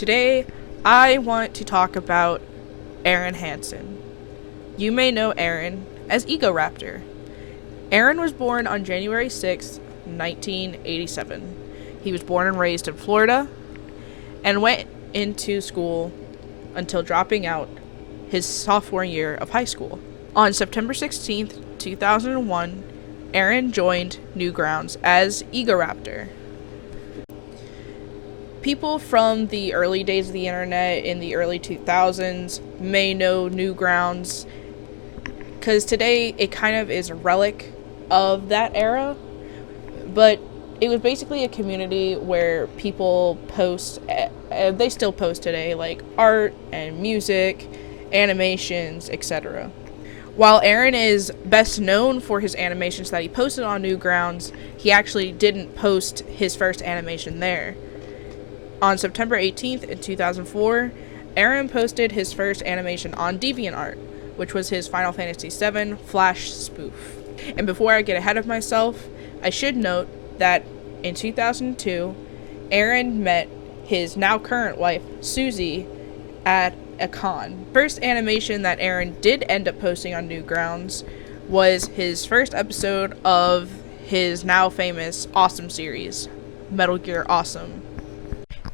Today, I want to talk about Arin Hanson. You may know Arin as Egoraptor. Arin was born on January 6, 1987. He was born and raised in Florida and went into school until dropping out his sophomore year of high school. On September 16th, 2001, Arin joined Newgrounds as Egoraptor. People from the early days of the internet in the early 2000s may know Newgrounds because today it kind of is a relic of that era, but it was basically a community where people post, they still post today, like art and music, animations, etc. While Arin is best known for his animations that he posted on Newgrounds, he actually didn't post his first animation there. On September 18th in 2004, Arin posted his first animation on Deviantart, which was his Final Fantasy VII Flash spoof. And before I get ahead of myself, I should note that in 2002, Arin met his now current wife, Susie, at a con. First animation that Arin did end up posting on Newgrounds was his first episode of his now famous Awesome series, Metal Gear Awesome.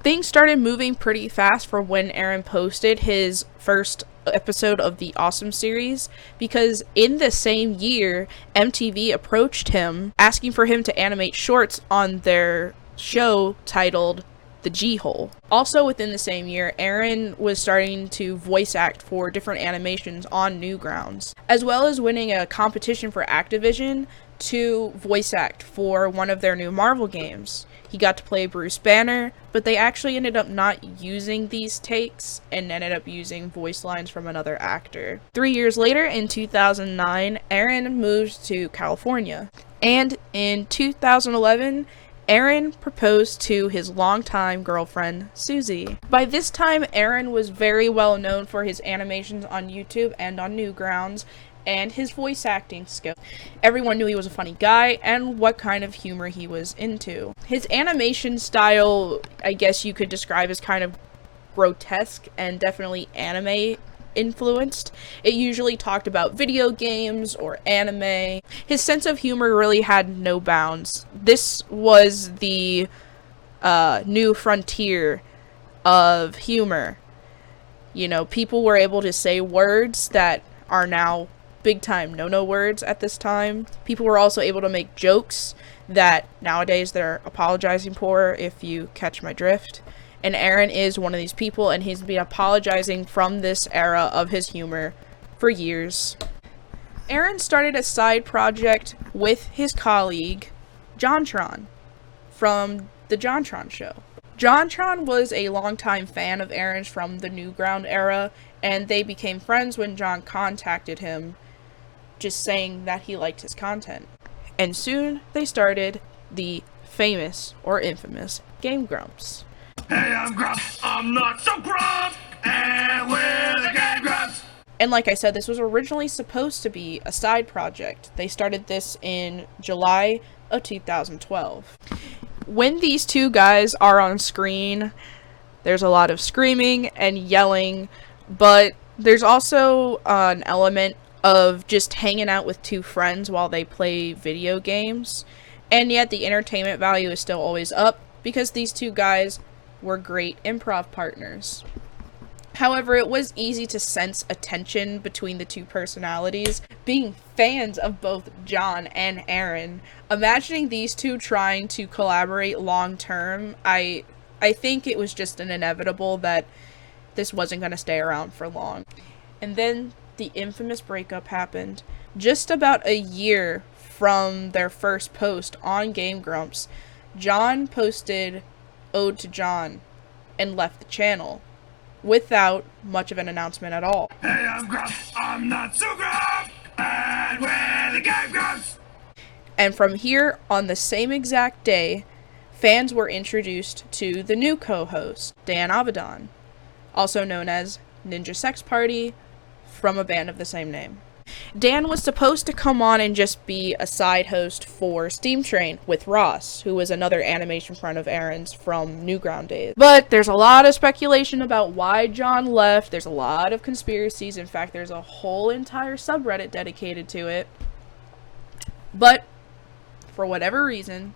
Things started moving pretty fast for when Arin posted his first episode of the Awesome series, because in the same year, MTV approached him asking for him to animate shorts on their show titled The G-Hole. Also within the same year, Arin was starting to voice act for different animations on Newgrounds, as well as winning a competition for Activision to voice act for one of their new Marvel games. He got to play Bruce Banner, but they actually ended up not using these takes and ended up using voice lines from another actor. 3 years later, in 2009, Arin moved to California. And in 2011, Arin proposed to his longtime girlfriend, Susie. By this time, Arin was very well known for his animations on YouTube and on Newgrounds, and his voice acting skill. Everyone knew he was a funny guy and what kind of humor he was into. His animation style, I guess you could describe as kind of grotesque and definitely anime influenced. It usually talked about video games or anime. His sense of humor really had no bounds. This was the new frontier of humor. You know, people were able to say words that are now big time no words at this time. People were also able to make jokes that nowadays they're apologizing for, if you catch my drift. And Arin is one of these people, and he's been apologizing from this era of his humor for years. Arin started a side project with his colleague, JonTron, from the JonTron Show. JonTron was a longtime fan of Arin's from the Newground era, and they became friends when John contacted him, just saying that he liked his content. And soon they started the famous or infamous Game Grumps. Hey, I'm Grumps, I'm not so Grumps, and we're the Game Grumps! And like I said, this was originally supposed to be a side project. They started this in July of 2012. When these two guys are on screen, there's a lot of screaming and yelling, but there's also an element of just hanging out with two friends while they play video games, and yet the entertainment value is still always up because these two guys were great improv partners. However, it was easy to sense a tension between the two personalities. Being fans of both John and Arin, imagining these two trying to collaborate long term, I think it was just an inevitable that this wasn't going to stay around for long. And then the infamous breakup happened. Just about a year from their first post on Game Grumps, John posted Ode to John and left the channel without much of an announcement at all. Hey, I'm Grumps, I'm not so Grumps, and we're the Game Grumps! And from here, on the same exact day, fans were introduced to the new co-host, Dan Avidan, also known as Ninja Sex Party, from a band of the same name. Dan was supposed to come on and just be a side host for Steam Train with Ross, who was another animation friend of Arin's from Newground days. But there's a lot of speculation about why John left. There's a lot of conspiracies. In fact, there's a whole entire subreddit dedicated to it. But for whatever reason,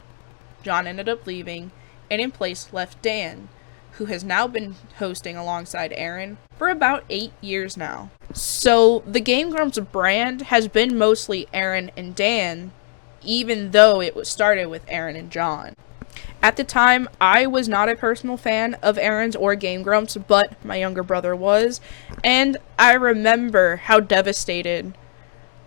John ended up leaving, and in place left Dan, who has now been hosting alongside Arin for about 8 years now. So the Game Grumps brand has been mostly Arin and Dan, even though it was started with Arin and John. At the time, I was not a personal fan of Arin's or Game Grumps, but my younger brother was, and I remember how devastated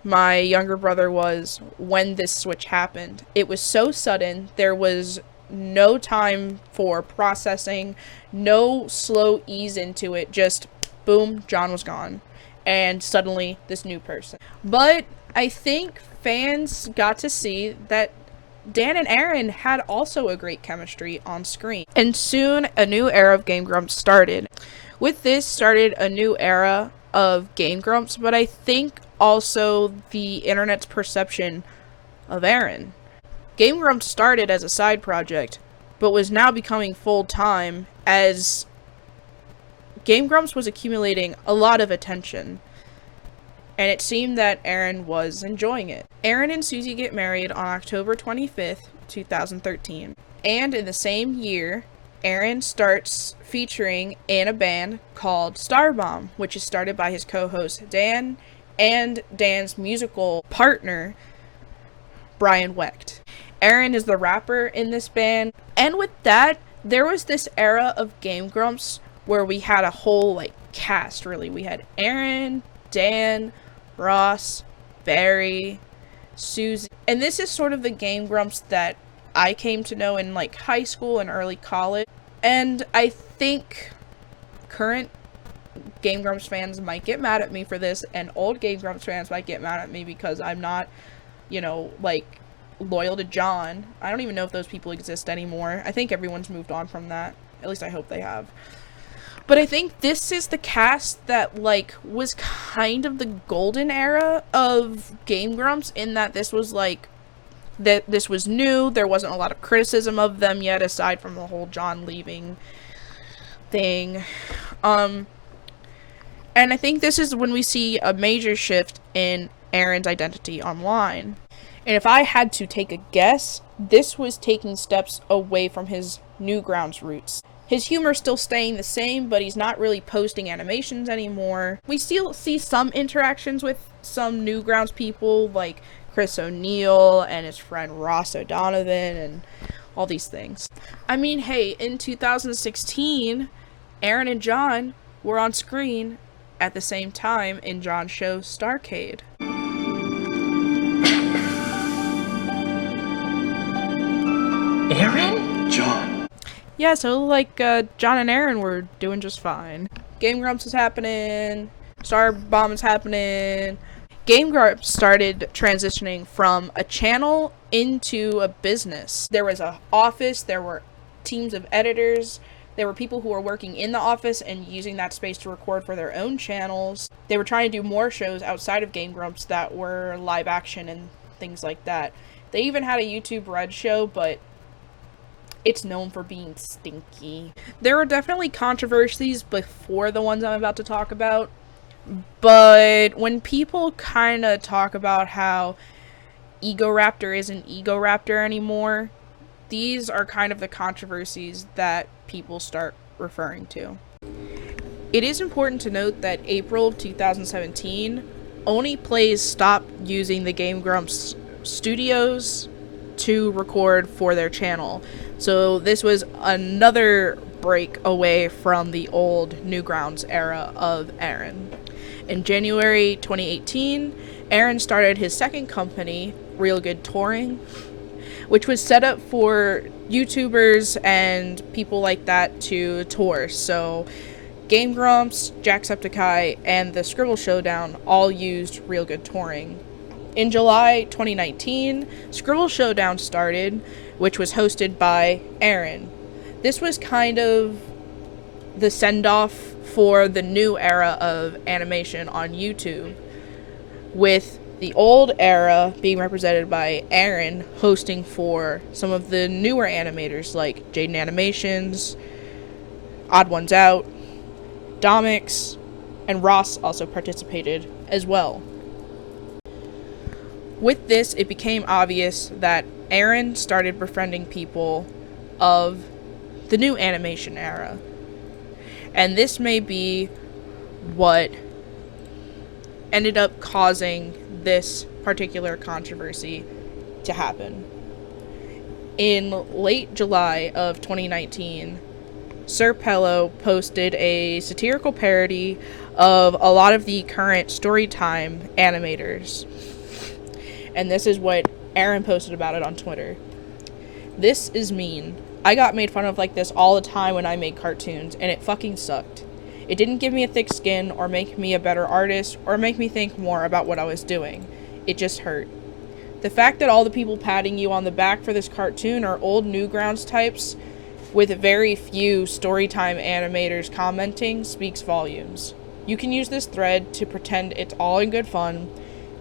my younger brother was when this switch happened. It was so sudden. There was no time for processing, no slow ease into it. Just boom, John was gone, and suddenly this new person. But I think fans got to see that Dan and Arin had also a great chemistry on screen, and soon a new era of Game Grumps started. With this started a new era of Game Grumps, but I think also the internet's perception of Arin. Game Grumps started as a side project, but was now becoming full-time as Game Grumps was accumulating a lot of attention, and it seemed that Arin was enjoying it. Arin and Susie get married on October 25th, 2013, and in the same year, Arin starts featuring in a band called Starbomb, which is started by his co-host Dan and Dan's musical partner, Brian Wecht. Arin is the rapper in this band, and with that, there was this era of Game Grumps where we had a whole, cast, really. We had Arin, Dan, Ross, Barry, Susie, and this is sort of the Game Grumps that I came to know in, high school and early college, and I think current Game Grumps fans might get mad at me for this, and old Game Grumps fans might get mad at me because I'm not, loyal to John. I don't even know if those people exist anymore. I think everyone's moved on from that. At least I hope they have. But I think this is the cast that, was kind of the golden era of Game Grumps, in that this was, that this was new. There wasn't a lot of criticism of them yet, aside from the whole John leaving thing. And I think this is when we see a major shift in Arin's identity online. And if I had to take a guess, this was taking steps away from his Newgrounds roots. His humor's still staying the same, but he's not really posting animations anymore. We still see some interactions with some Newgrounds people, like Chris O'Neill and his friend Ross O'Donovan and all these things. I mean, hey, in 2016, Arin and John were on screen at the same time in John's show Starcade. Arin? John. Yeah, so John and Arin were doing just fine. Game Grumps is happening, Starbomb is happening. Game Grumps started transitioning from a channel into a business. There was an office, there were teams of editors, there were people who were working in the office and using that space to record for their own channels. They were trying to do more shows outside of Game Grumps that were live action and things like that. They even had a YouTube Red show, but it's known for being stinky. There were definitely controversies before the ones I'm about to talk about, but when people kind of talk about how Egoraptor isn't Egoraptor anymore, these are kind of the controversies that people start referring to. It is important to note that April of 2017, Oni Plays stopped using the Game Grumps studios to record for their channel. So this was another break away from the old Newgrounds era of Arin. In January 2018, Arin started his second company, Real Good Touring, which was set up for YouTubers and people like that to tour. So Game Grumps, Jacksepticeye, and the Scribble Showdown all used Real Good Touring. In July 2019, Scribble Showdown started, which was hosted by Arin. This was kind of the send-off for the new era of animation on YouTube. with the old era being represented by Arin hosting for some of the newer animators like Jaden Animations, Odd Ones Out, Domix, and Ross also participated as well. With this, it became obvious that Arin started befriending people of the new animation era. And this may be what ended up causing this particular controversy to happen. In late July of 2019, Sir Pello posted a satirical parody of a lot of the current Storytime animators. And this is what Arin posted about it on Twitter. "This is mean. I got made fun of like this all the time when I made cartoons, and it fucking sucked. It didn't give me a thick skin or make me a better artist or make me think more about what I was doing. It just hurt. The fact that all the people patting you on the back for this cartoon are old Newgrounds types with very few Storytime animators commenting speaks volumes. You can use this thread to pretend it's all in good fun,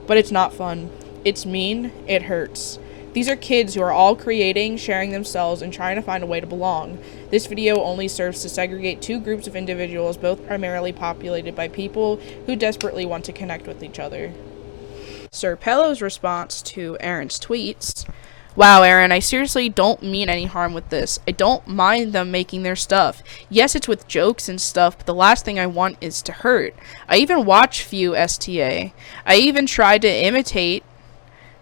but it's not fun. It's mean. It hurts. These are kids who are all creating, sharing themselves, and trying to find a way to belong. This video only serves to segregate two groups of individuals, both primarily populated by people who desperately want to connect with each other." Sir Pello's response to Arin's tweets: "Wow, Arin, I seriously don't mean any harm with this. I don't mind them making their stuff. Yes, it's with jokes and stuff, but the last thing I want is to hurt. I even watch few STA. I even tried to imitate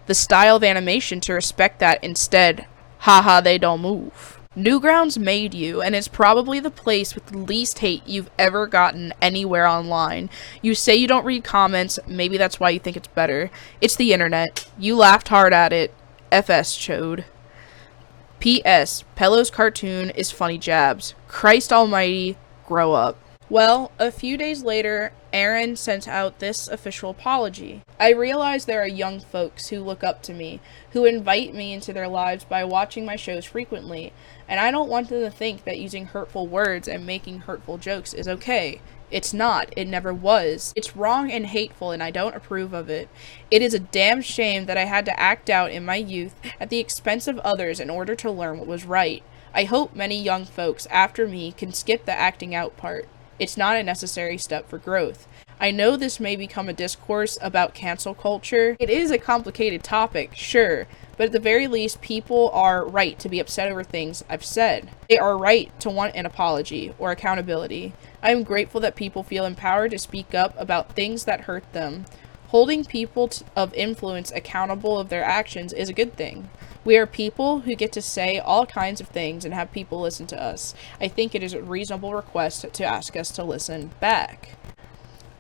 the style of animation to respect that instead. Haha, they don't move. Newgrounds made you, and it's probably the place with the least hate you've ever gotten anywhere online. You say you don't read comments, maybe that's why you think it's better. It's the internet. You laughed hard at it. FS chode. P.S. Pello's cartoon is funny jabs. Christ almighty, grow up." Well, a few days later, Arin sent out this official apology. "I realize there are young folks who look up to me, who invite me into their lives by watching my shows frequently, and I don't want them to think that using hurtful words and making hurtful jokes is okay. It's not. It never was. It's wrong and hateful, and I don't approve of it. It is a damn shame that I had to act out in my youth at the expense of others in order to learn what was right. I hope many young folks after me can skip the acting out part. It's not a necessary step for growth. I know this may become a discourse about cancel culture. It is a complicated topic, sure, but at the very least, people are right to be upset over things I've said. They are right to want an apology or accountability. I am grateful that people feel empowered to speak up about things that hurt them. Holding people of influence accountable of their actions is a good thing. We are people who get to say all kinds of things and have people listen to us. I think it is a reasonable request to ask us to listen back.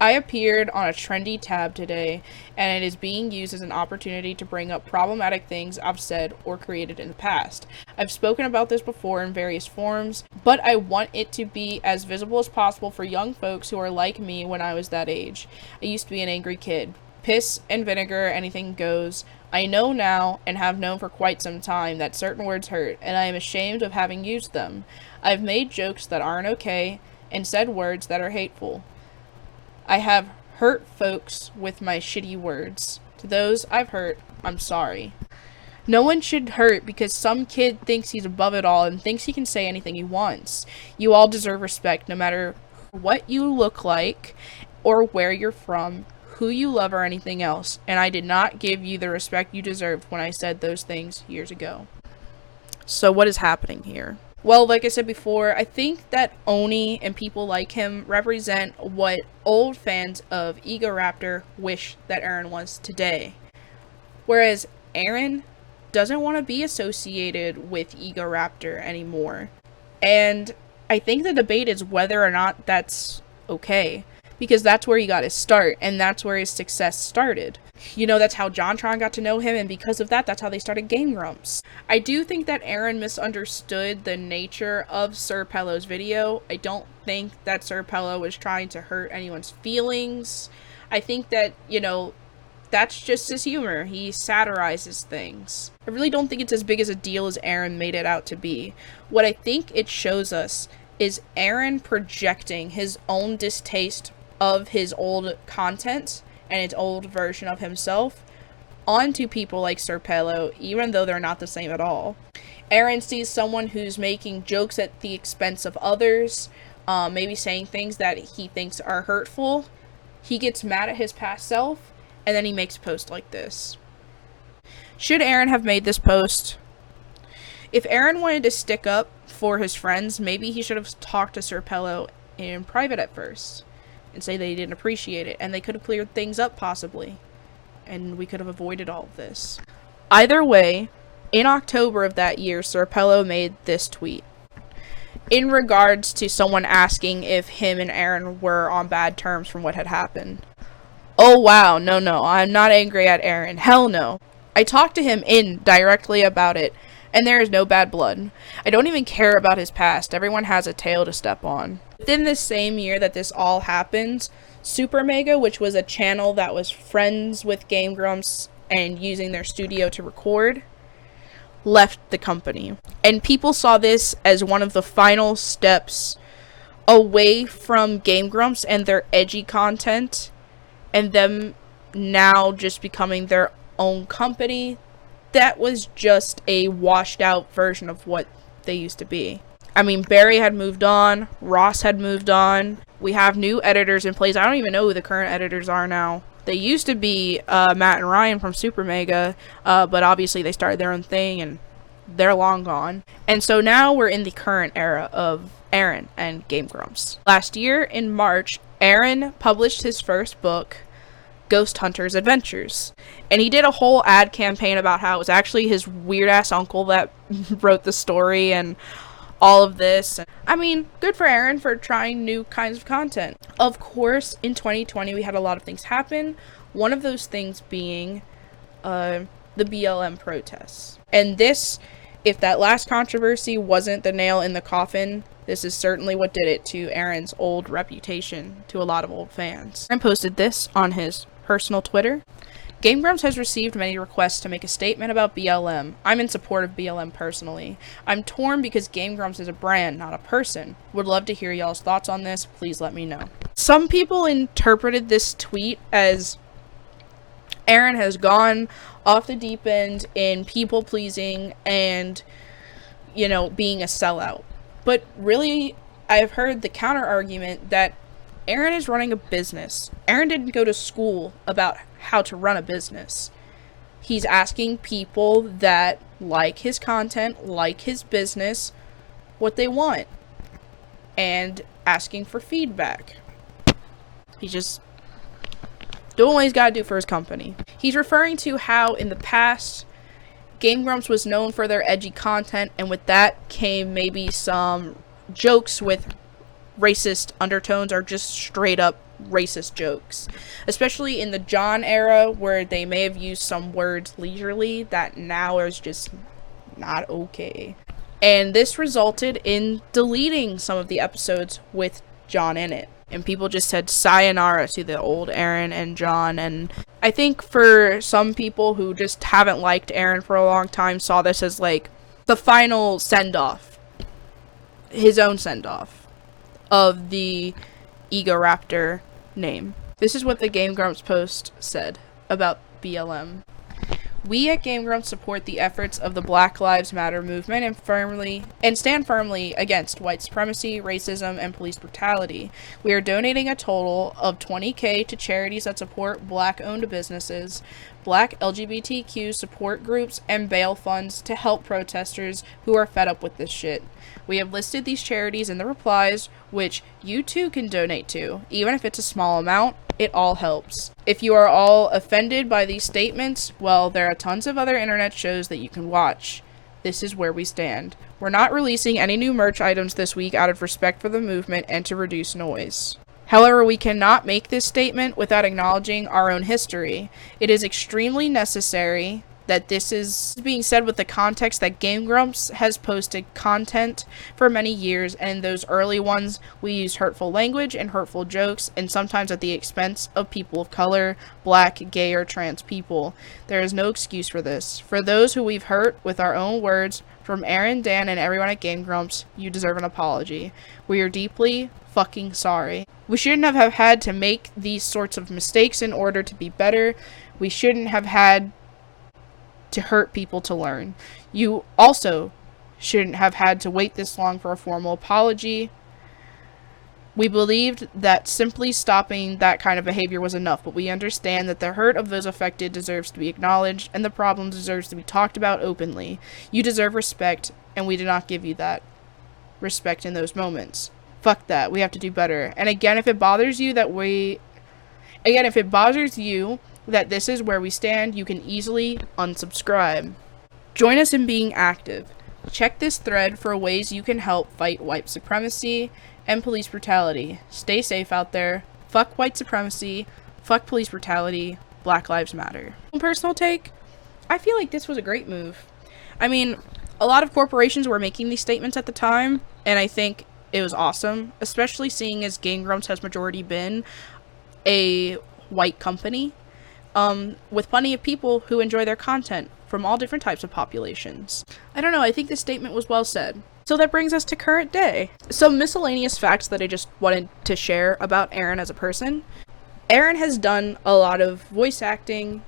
I appeared on a trendy tab today, and it is being used as an opportunity to bring up problematic things I've said or created in the past. I've spoken about this before in various forms, but I want it to be as visible as possible for young folks who are like me when I was that age. I used to be an angry kid. Piss and vinegar, anything goes. I know now, and have known for quite some time, that certain words hurt, and I am ashamed of having used them. I've made jokes that aren't okay, and said words that are hateful. I have hurt folks with my shitty words. To those I've hurt, I'm sorry. No one should hurt because some kid thinks he's above it all and thinks he can say anything he wants. You all deserve respect no matter what you look like, or where you're from, who you love, or anything else, and I did not give you the respect you deserved when I said those things years ago." So what is happening here? Well, like I said before, I think that Oni and people like him represent what old fans of Egoraptor wish that Arin was today. Whereas Arin doesn't want to be associated with Egoraptor anymore. And I think the debate is whether or not that's okay. Because that's where he got his start, and that's where his success started. You know, that's how JonTron got to know him, and because of that, that's how they started Game Grumps. I do think that Arin misunderstood the nature of Sir Pello's video. I don't think that Sir Pello was trying to hurt anyone's feelings. I think that, you know, that's just his humor. He satirizes things. I really don't think it's as big as a deal as Arin made it out to be. What I think it shows us is Arin projecting his own distaste of his old content and its old version of himself onto people like Serpello, even though they're not the same at all. Arin sees someone who's making jokes at the expense of others, maybe saying things that he thinks are hurtful. He gets mad at his past self, and then he makes a post like this. Should Arin have made this post? If Arin wanted to stick up for his friends, maybe he should have talked to Serpello in private at first and say that he didn't appreciate it, and they could have cleared things up possibly, and we could have avoided all of this. Either way, in October of that year, Serpello made this tweet in regards to someone asking if him and Arin were on bad terms from what had happened. Oh wow, no, I'm not angry at Arin. Hell no. I talked to him directly about it, and there is no bad blood. I don't even care about his past. Everyone has a tail to step on. Within this same year that this all happens, Super Mega, which was a channel that was friends with Game Grumps and using their studio to record, left the company. And people saw this as one of the final steps away from Game Grumps and their edgy content, and them now just becoming their own company that was just a washed out version of what they used to be. I mean, Barry had moved on, Ross had moved on, we have new editors in place. I don't even know who the current editors are now. They used to be Matt and Ryan from Super Mega, but obviously they started their own thing and they're long gone. And so now we're in the current era of Arin and Game Grumps. Last year in March, Arin published his first book, Ghost Hunter's Adventures. And he did a whole ad campaign about how it was actually his weird-ass uncle that wrote the story and all of this. I mean, good for Arin for trying new kinds of content. Of course, in 2020, we had a lot of things happen. One of those things being the BLM protests. And this, if that last controversy wasn't the nail in the coffin, this is certainly what did it to Arin's old reputation to a lot of old fans. Arin posted this on his personal Twitter. Game Grumps has received many requests to make a statement about BLM. I'm in support of BLM personally. I'm torn because Game Grumps is a brand, not a person. Would love to hear y'all's thoughts on this. Please let me know. Some people interpreted this tweet as Arin has gone off the deep end in people pleasing and, you know, being a sellout. But really, I've heard the counter argument that Arin is running a business. Arin didn't go to school about how to run a business. He's asking people that like his content, like his business, what they want, and asking for feedback. He's just doing what he's got to do for his company. He's referring to how in the past Game Grumps was known for their edgy content, and with that came maybe some jokes with racist undertones or just straight up racist jokes, especially in the John era where they may have used some words leisurely that now is just not okay. And this resulted in deleting some of the episodes with John in it, and people just said sayonara to the old Arin and John. And I think for some people who just haven't liked Arin for a long time saw this as like the final send-off, his own send-off of the Ego Raptor name. This is what the Game Grumps post said about BLM. We at Game Grumps support the efforts of the Black Lives Matter movement and stand firmly against white supremacy, racism, and police brutality. We are donating a total of $20,000 to charities that support Black-owned businesses, Black LGBTQ support groups, and bail funds to help protesters who are fed up with this shit. We have listed these charities in the replies, which you too can donate to. Even if it's a small amount, it all helps. If you are all offended by these statements, well, there are tons of other internet shows that you can watch. This is where we stand. We're not releasing any new merch items this week out of respect for the movement and to reduce noise. However, we cannot make this statement without acknowledging our own history. It is extremely necessary that this is being said with the context that Game Grumps has posted content for many years, and in those early ones we used hurtful language and hurtful jokes, and sometimes at the expense of people of color, black, gay, or trans people. There is no excuse for this. For those who we've hurt with our own words, From Arin, Dan, and everyone at Game Grumps, you deserve an apology. We are deeply fucking sorry. We shouldn't have had to make these sorts of mistakes in order to be better. We shouldn't have had to hurt people to learn. You also shouldn't have had to wait this long for a formal apology. We believed that simply stopping that kind of behavior was enough, but we understand that the hurt of those affected deserves to be acknowledged, and the problem deserves to be talked about openly. You deserve respect, and we did not give you that respect in those moments. Fuck that. We have to do better. And again, if it bothers you that this is where we stand, you can easily unsubscribe. Join us in being active. Check this thread for ways you can help fight white supremacy and police brutality. Stay safe out there. Fuck white supremacy. Fuck police brutality. Black Lives Matter. Personal take, I feel like this was a great move. I mean, a lot of corporations were making these statements at the time, and I think it was awesome, especially seeing as Game Grumps has majority been a white company, with plenty of people who enjoy their content from all different types of populations. I don't know, I think this statement was well said. So that brings us to current day. Some miscellaneous facts that I just wanted to share about Arin as a person. Arin has done a lot of voice acting,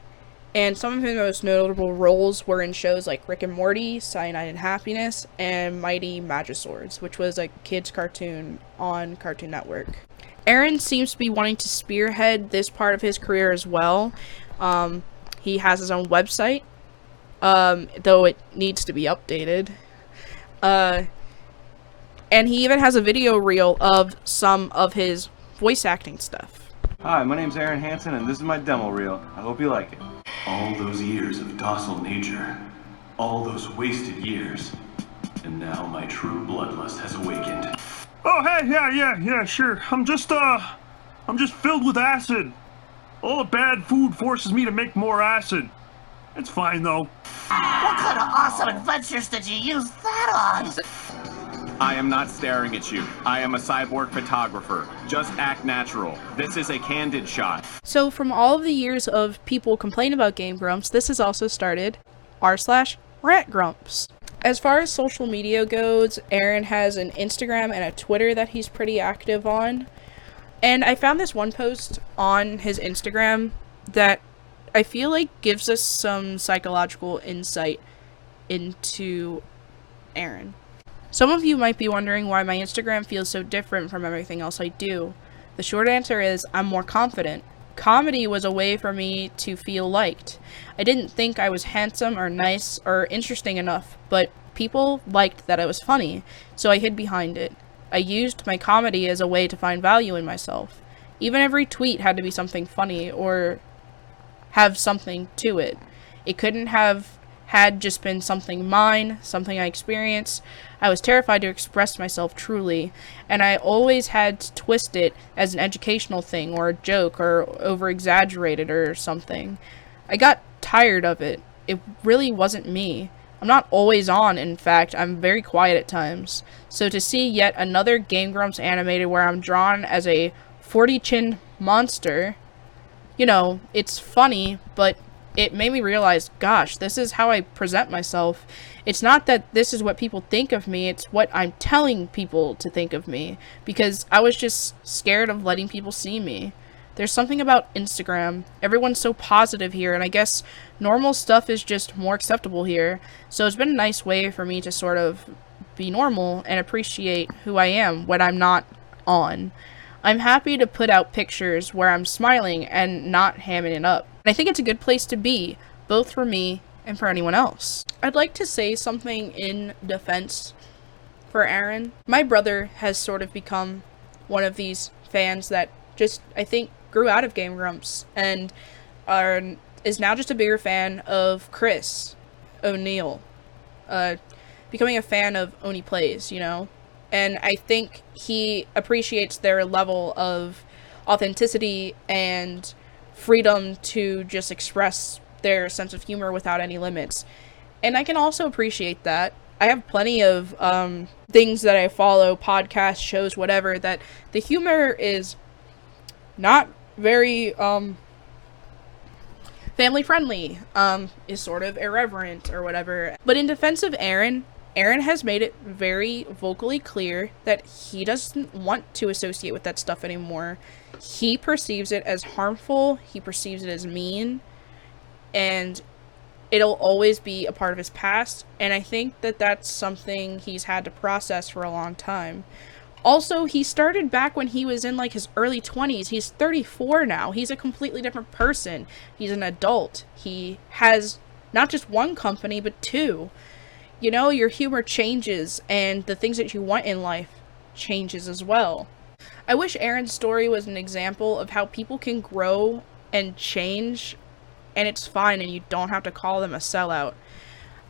and some of his most notable roles were in shows like Rick and Morty, Cyanide and Happiness, and Mighty Magiswords, which was a kids' cartoon on Cartoon Network. Arin seems to be wanting to spearhead this part of his career as well. He has his own website, though it needs to be updated. And he even has a video reel of some of his voice acting stuff. Hi, my name's Arin Hanson, and this is my demo reel. I hope you like it. All those years of docile nature, all those wasted years, and now my true bloodlust has awakened. Oh, hey, yeah, sure. I'm just filled with acid. All the bad food forces me to make more acid. It's fine, though. What kind of awesome adventures did you use that on? I am not staring at you. I am a cyborg photographer. Just act natural. This is a candid shot. So from all of the years of people complaining about Game Grumps, this has also started r/Rant Grumps. As far as social media goes, Arin has an Instagram and a Twitter that he's pretty active on. And I found this one post on his Instagram that I feel like gives us some psychological insight into Arin. Some of you might be wondering why my Instagram feels so different from everything else I do. The short answer is I'm more confident. Comedy was a way for me to feel liked. I didn't think I was handsome or nice or interesting enough, but people liked that I was funny, so I hid behind it. I used my comedy as a way to find value in myself. Even every tweet had to be something funny or have something to it. It couldn't have had just been something mine, something I experienced. I was terrified to express myself truly, and I always had to twist it as an educational thing or a joke or over-exaggerated or something. I got tired of it. It really wasn't me. I'm not always on, in fact, I'm very quiet at times. So to see yet another Game Grumps animated where I'm drawn as a 40-chin monster, you know, it's funny, but it made me realize, gosh, this is how I present myself. It's not that this is what people think of me, it's what I'm telling people to think of me, because I was just scared of letting people see me. There's something about Instagram. Everyone's so positive here, and I guess normal stuff is just more acceptable here. So it's been a nice way for me to sort of be normal and appreciate who I am when I'm not on. I'm happy to put out pictures where I'm smiling and not hamming it up. And I think it's a good place to be, both for me and for anyone else. I'd like to say something in defense for Arin. My brother has sort of become one of these fans that just, I think, grew out of Game Grumps and is now just a bigger fan of Chris O'Neill, becoming a fan of Oni Plays, you know? And I think he appreciates their level of authenticity and freedom to just express their sense of humor without any limits. And I can also appreciate that. I have plenty of things that I follow, podcasts, shows, whatever, that the humor is not very family friendly, is sort of irreverent or whatever. But in defense of Arin, Arin has made it very vocally clear that he doesn't want to associate with that stuff anymore. He perceives it as harmful, he perceives it as mean, and it'll always be a part of his past, and I think that that's something he's had to process for a long time. Also, he started back when he was in, like, his early 20s. He's 34 now. He's a completely different person. He's an adult. He has not just one company, but two. You know, your humor changes, and the things that you want in life changes as well. I wish Arin's story was an example of how people can grow and change, and it's fine, and you don't have to call them a sellout.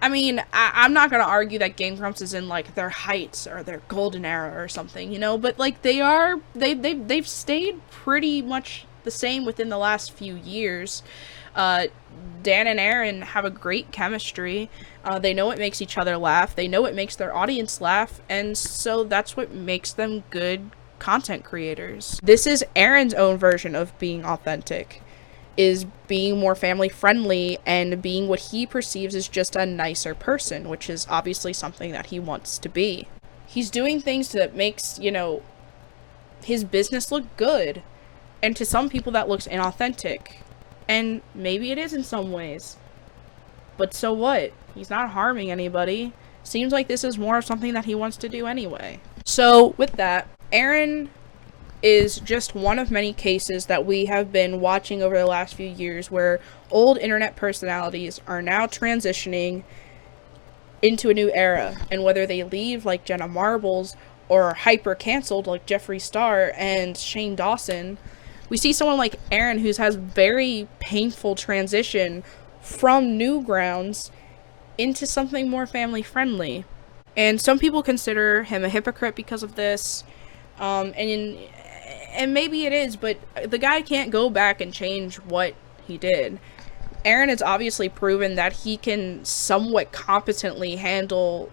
I mean, I'm not gonna argue that Game Grumps is in, like, their heights or their golden era or something, you know, but, like, they've stayed pretty much the same within the last few years. Dan and Arin have a great chemistry. They know what makes each other laugh. They know what makes their audience laugh, and so that's what makes them good content creators. This is Arin's own version of being authentic, is being more family friendly and being what he perceives as just a nicer person, which is obviously something that he wants to be. He's doing things that makes, you know, his business look good, and to some people that looks inauthentic, and maybe it is in some ways, but so what? He's not harming anybody. Seems like this is more of something that he wants to do anyway. So with that, Arin is just one of many cases that we have been watching over the last few years where old internet personalities are now transitioning into a new era, and whether they leave like Jenna Marbles or are hyper canceled like Jeffree Star and Shane Dawson, we see someone like Arin who has very painful transition from Newgrounds into something more family friendly. And some people consider him a hypocrite because of this, and maybe it is, but the guy can't go back and change what he did. Arin has obviously proven that he can somewhat competently handle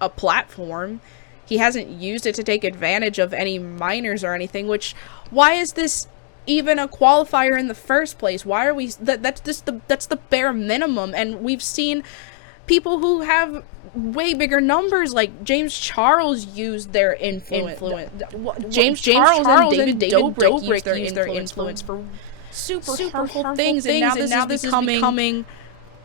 a platform. He hasn't used it to take advantage of any minors or anything, which, why is this even a qualifier in the first place? Why are we, that's the bare minimum, and we've seen people who have way bigger numbers, like James Charles used their influence. James Charles and David Dobrik used their influence for super harmful things, and now this is becoming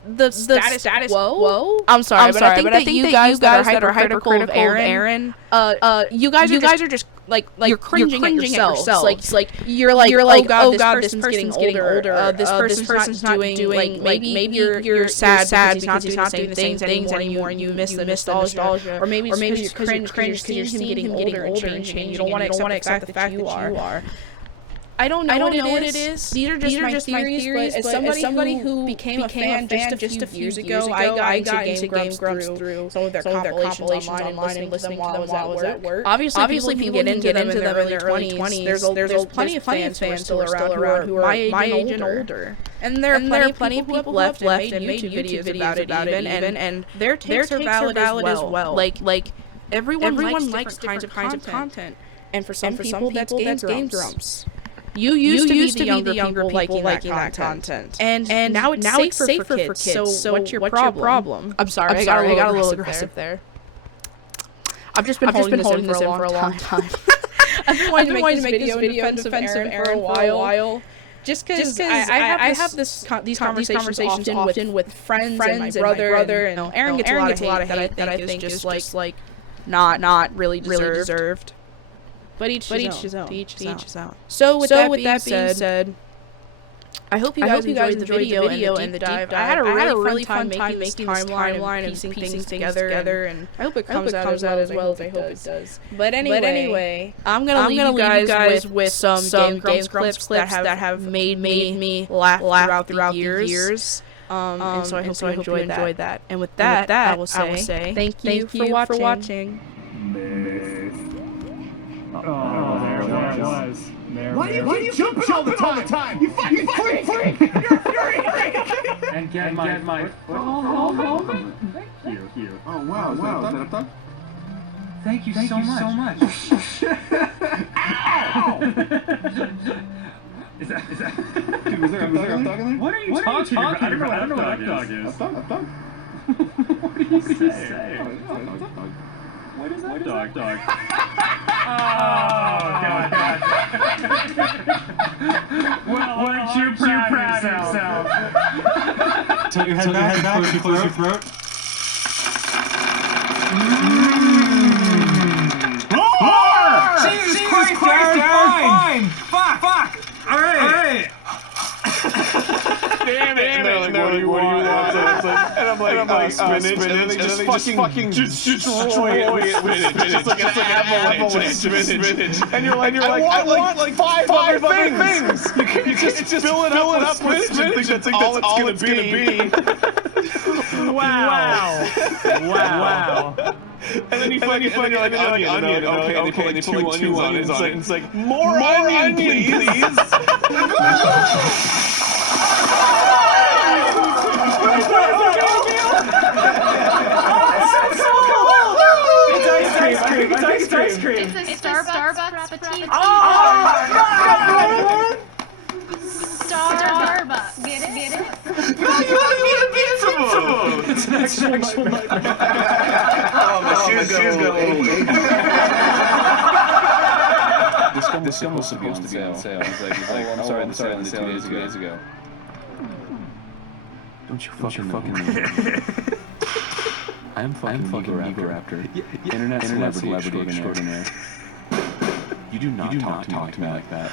the status quo. I'm sorry, but I think that you guys that are hypercritical of Arin, you guys are just like you're cringing at yourselves. Like you're like, oh god, this person's getting older. This person's not doing maybe you're sad because he's not doing the same things anymore, and you miss the nostalgia, or maybe you're cringe because you're seeing him getting older and changing. You don't want to accept the fact that you are. I don't know what it is. These are just my theories, but as somebody who became a fan just a few years ago, I got into Game Grumps through some of their compilations online and listening to them while I was at work. Obviously people get into them in their early 20s. There's plenty of fans who are still around who are my age and older. And there are plenty of people left and made YouTube videos about it even, and their takes are valid as well. Like everyone likes different kinds of content. And for some people that's Game Grumps. You used to be the younger people liking that content. And now it's safer for kids. So what's your problem? I'm sorry, I got a little aggressive there. I've just been holding this in for a long time. I've been wanting to make this video in defense of Arin for a while. Just because I have these conversations often with friends and my brother, and Arin gets a lot of hate that I think is just like not really deserved. But each his own. So with that being said, I hope you guys enjoyed the video and the deep dive. I had a really fun time making this timeline and piecing things together, and I hope it comes out as well as I hope it does. But anyway, I'm gonna leave you guys with some Game Grumps clips that have made me laugh throughout the years. And so I hope you enjoyed that. And with that, I will say thank you for watching. Oh, there it was. Why do you jumping all the time? You fucking freak! You're a freak! And get my oh, thank you. Oh wow, is that a thug? Thank you so much. Ow! Is that? Dude, was there a thug in there? What are you talking about? I don't know what a thug is. A thug? What do you say? What is that? Dog. Oh, God. Well, aren't you proud of yourself? Tilt your head back, close your throat. Jesus Christ, fine! Fuck! Alright! Damn it! And they're like, what do you want? And I'm like, spinach, and then they just fucking destroy it with spinach. Just like an avalanche of spinach. And you're like, I want like five other things. You can just fill it up with spinach and think that's all it's gonna be. Wow. And then you find like onion. Okay, and they put like two onions on it. It's like, more onion, please. It's ice cream. It's a Starbucks Frappuccino. Oh, Starbucks. Get it? it's an actual nightmare. Oh, my shoes got a little This gum was supposed to be on sale. He's like, oh, I'm sorry, the sale ended 2 days ago. Don't you fucking know. I'm fucking Ego Raptor. Internet celebrity extraordinaire. You do not talk to me like that.